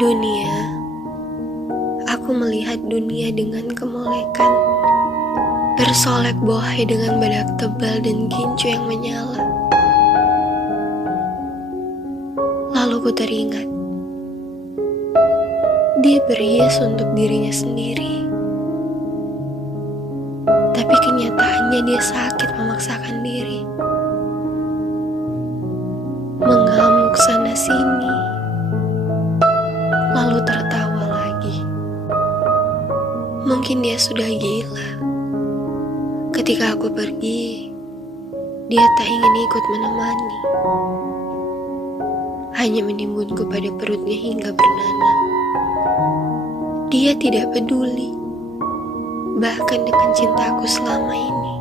Dunia, aku melihat dunia dengan kemolekan, bersolek bohai dengan badak tebal dan gincu yang menyala. Lalu ku teringat, dia berhias untuk dirinya sendiri. Tapi kenyataannya dia sakit memaksakan diri. Mengamuk sana sini, lalu tertawa lagi. Mungkin dia sudah gila. Ketika aku pergi, dia tak ingin ikut menemani. Hanya menimbunku pada perutnya hingga bernanah. Dia tidak peduli, bahkan dengan cintaku selama ini.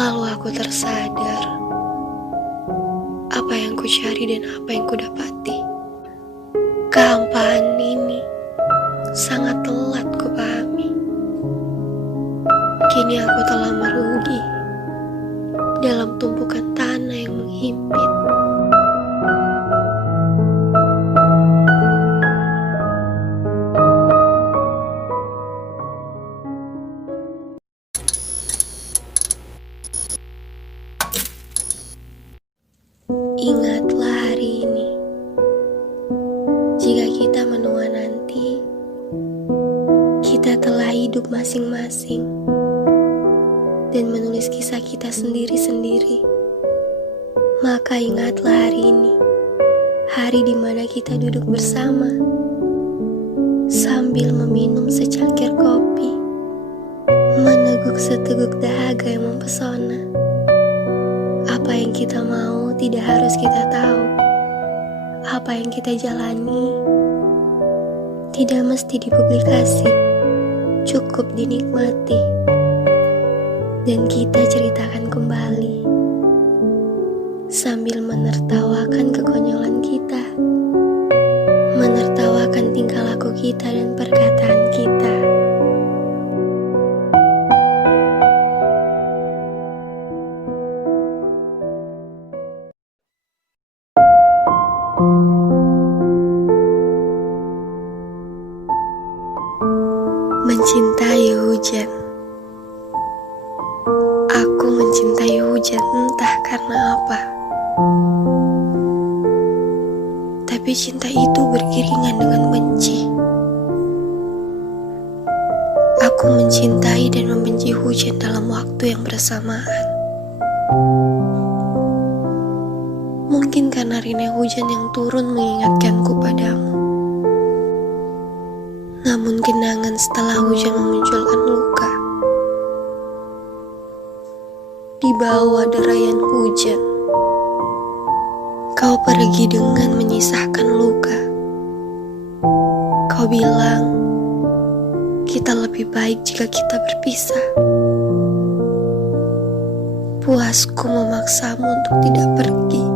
Lalu aku tersadar, apa yang ku cari dan apa yang ku dapati. Kehampaan ini sangat telat ku pahami. Kini aku telah merugi dalam tumpukan tanah yang menghimpit. Ingatlah hari ini, jika kita menua nanti, kita telah hidup masing-masing dan menulis kisah kita sendiri-sendiri. Maka ingatlah hari ini, hari di mana kita duduk bersama sambil meminum secangkir kopi, meneguk seteguk dahaga yang mempesona. Apa yang kita mau tidak harus kita tahu. Apa yang kita jalani tidak mesti dipublikasi, cukup dinikmati. Dan kita ceritakan kembali sambil menertawakan kekonyolan kita, menertawakan tingkah laku kita dan perkataan kita. Mencintai hujan. Aku mencintai hujan entah karena apa. Tapi cinta itu beriringan dengan benci. Aku mencintai dan membenci hujan dalam waktu yang bersamaan. Mungkin karena rina hujan yang turun mengingatkanku padamu. Namun kenangan setelah hujan memunculkan luka. Di bawah derayan hujan, kau pergi dengan menyisakan luka. Kau bilang, kita lebih baik jika kita berpisah. Puasku memaksamu untuk tidak pergi.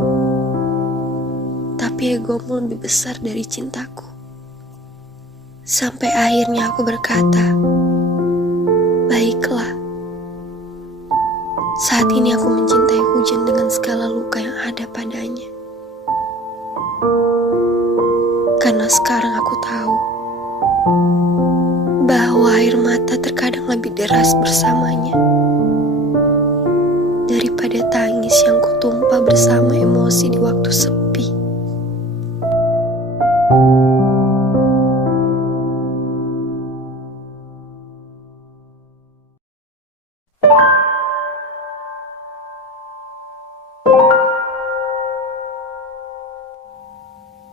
Tapi egomu lebih besar dari cintaku. Sampai akhirnya aku berkata, baiklah. Saat ini aku mencintai hujan dengan segala luka yang ada padanya. Karena sekarang aku tahu bahwa air mata terkadang lebih deras bersamanya daripada tangis yang kutumpah bersama emosi di waktu sepi.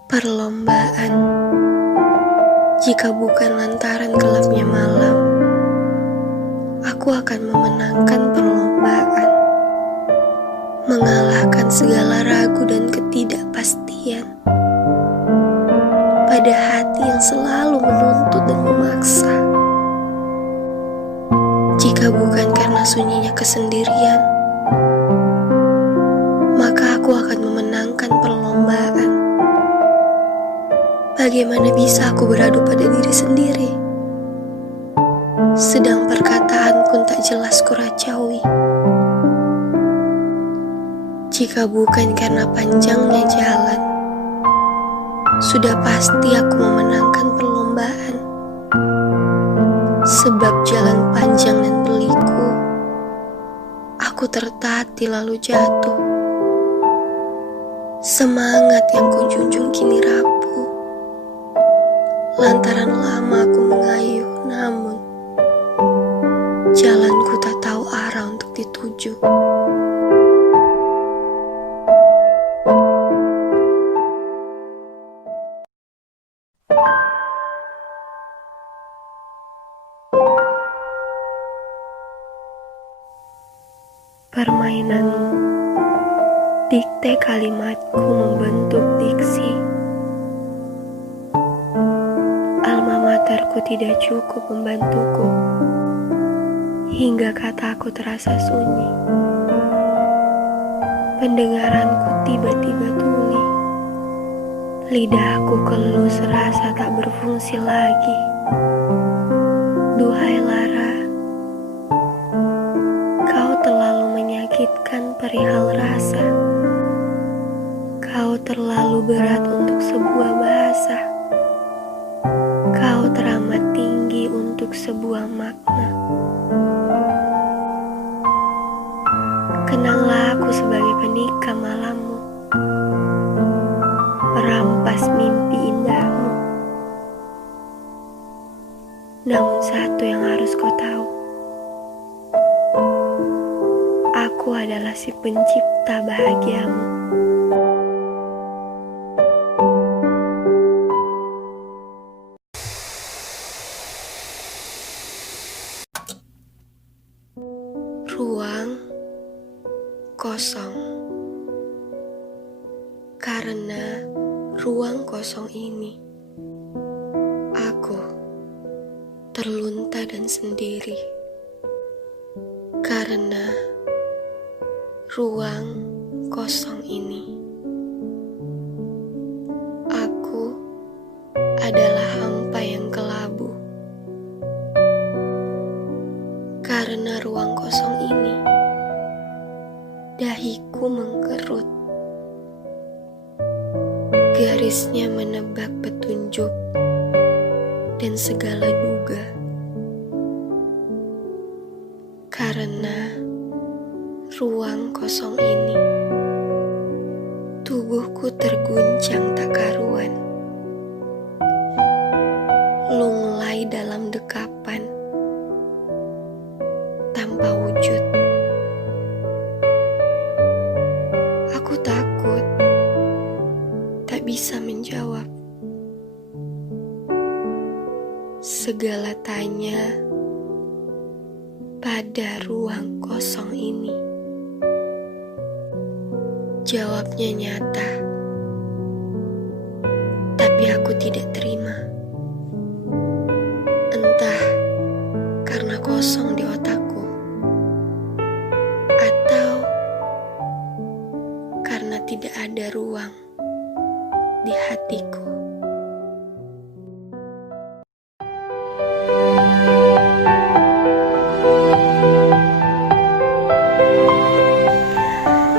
Perlombaan, jika bukan lantaran gelapnya malam, aku akan memenangkan perlombaan, mengalahkan segala ragu dan ketidakpastian pada hati yang selalu menuntut dan memaksa. Jika bukan karena sunyinya kesendirian, maka aku akan memenangkan perlombaan. Bagaimana bisa aku beradu pada diri sendiri, sedang perkataan pun tak jelas kuracaui. Jika bukan karena panjangnya jalan, Sudah pasti aku memenangkan perlombaan, sebab jalan panjang dan berliku, aku tertatih lalu jatuh. Semangat yang kujunjung kini rapuh, lantaran lama aku mengayuh, namun jalanku tak tahu arah untuk dituju. Permainanmu, dikte kalimatku membentuk diksi. Alma materku tidak cukup membantuku, hingga kataku terasa sunyi. Pendengaranku tiba-tiba tuli, lidahku keluh serasa tak berfungsi lagi. Duhai Lara, kau terlalu menyakitkan perihal rasa. Kau terlalu berat untuk sebuah bahasa. Kau teramat tinggi untuk sebuah makna. Kenanglah aku sebagai penikah malammu, perampas mimpi indahmu. Namun satu yang harus kau tahu, aku adalah si pencipta bahagiamu. Ruang kosong. Karena ruang kosong ini, aku terlunta dan sendiri. Karena ruang kosong ini, aku adalah hampa yang kelabu. Karena ruang kosong ini, dahiku mengkerut. Garisnya menebak petunjuk dan segala duga. Karena ruang kosong ini, tubuhku terguncang tak karuan, lunglai dalam dekapan tanpa wujud. Aku takut tak bisa menjawab segala tanya pada ruang kosong ini. Jawabnya nyata, tapi aku tidak terima. Entah karena kosong di otakku, atau karena tidak ada ruang di hatiku.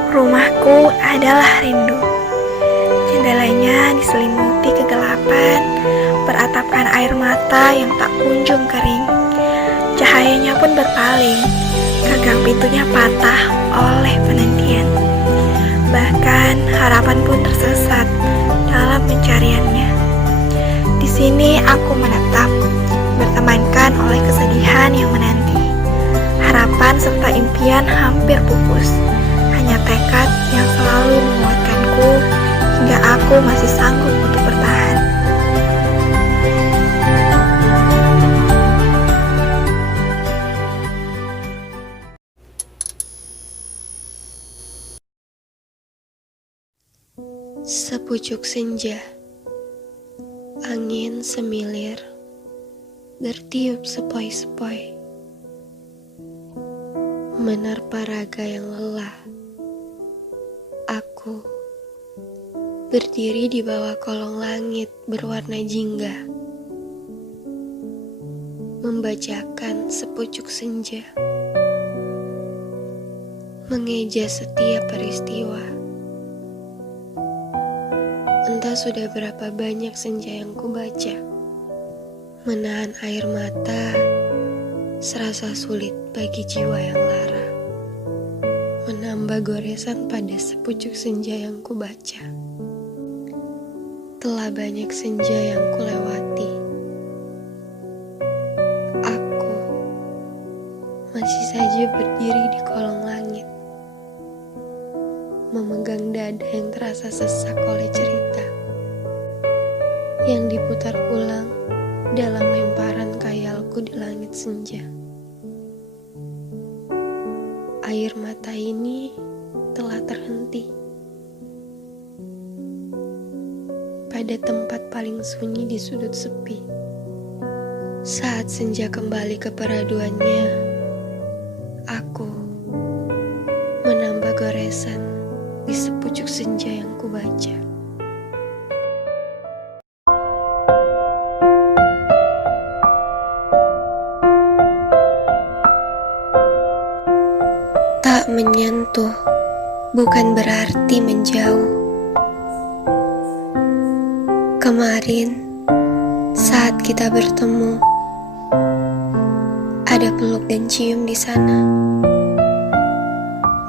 Rumahku adalah rindu. Jendelanya diselimuti kegelapan, beratapkan air mata yang tak kunjung kering. Cahayanya pun berpaling, gagang pintunya patah oleh penantian. Bahkan harapan pun tersesat dalam pencariannya. Di sini aku menetap, bertemankan oleh kesedihan yang menanti. Harapan serta impian hampir pupus. Hanya tekad yang selalu menguatkanku hingga aku masih sanggup untuk bertahan. Sepucuk senja, angin semilir, bertiup sepoi-sepoi, menerpa raga yang lelah. Aku berdiri di bawah kolong langit berwarna jingga, membacakan sepucuk senja, mengeja setiap peristiwa. Entah sudah berapa banyak senja yang kubaca. Menahan air mata serasa sulit bagi jiwa yang lara. Menambah goresan pada sepucuk senja yang kubaca. Telah banyak senja yang kulewati. Aku masih saja berdiri di kolong langit, memegang dada yang terasa sesak oleh cerita yang diputar ulang dalam lemparan khayalku di langit senja. Air mata ini telah terhenti pada tempat paling sunyi di sudut sepi. Saat senja kembali ke peraduannya, aku menambah goresan di sepucuk senja yang kubaca. Tak menyentuh bukan berarti menjauh. Kemarin saat kita bertemu, ada peluk dan cium di sana.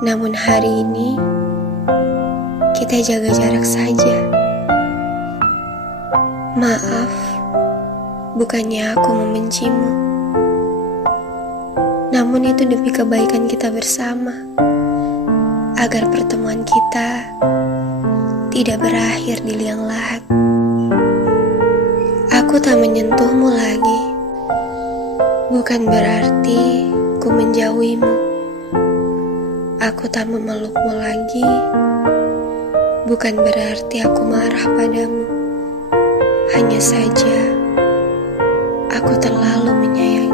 Namun hari ini kita jaga jarak saja. Maaf, bukannya aku membencimu, namun itu demi kebaikan kita bersama, agar pertemuan kita tidak berakhir di liang lahat. Aku tak menyentuhmu lagi, bukan berarti ku menjauhimu. Aku tak memelukmu lagi, bukan berarti aku marah padamu. Hanya saja aku terlalu menyayangi.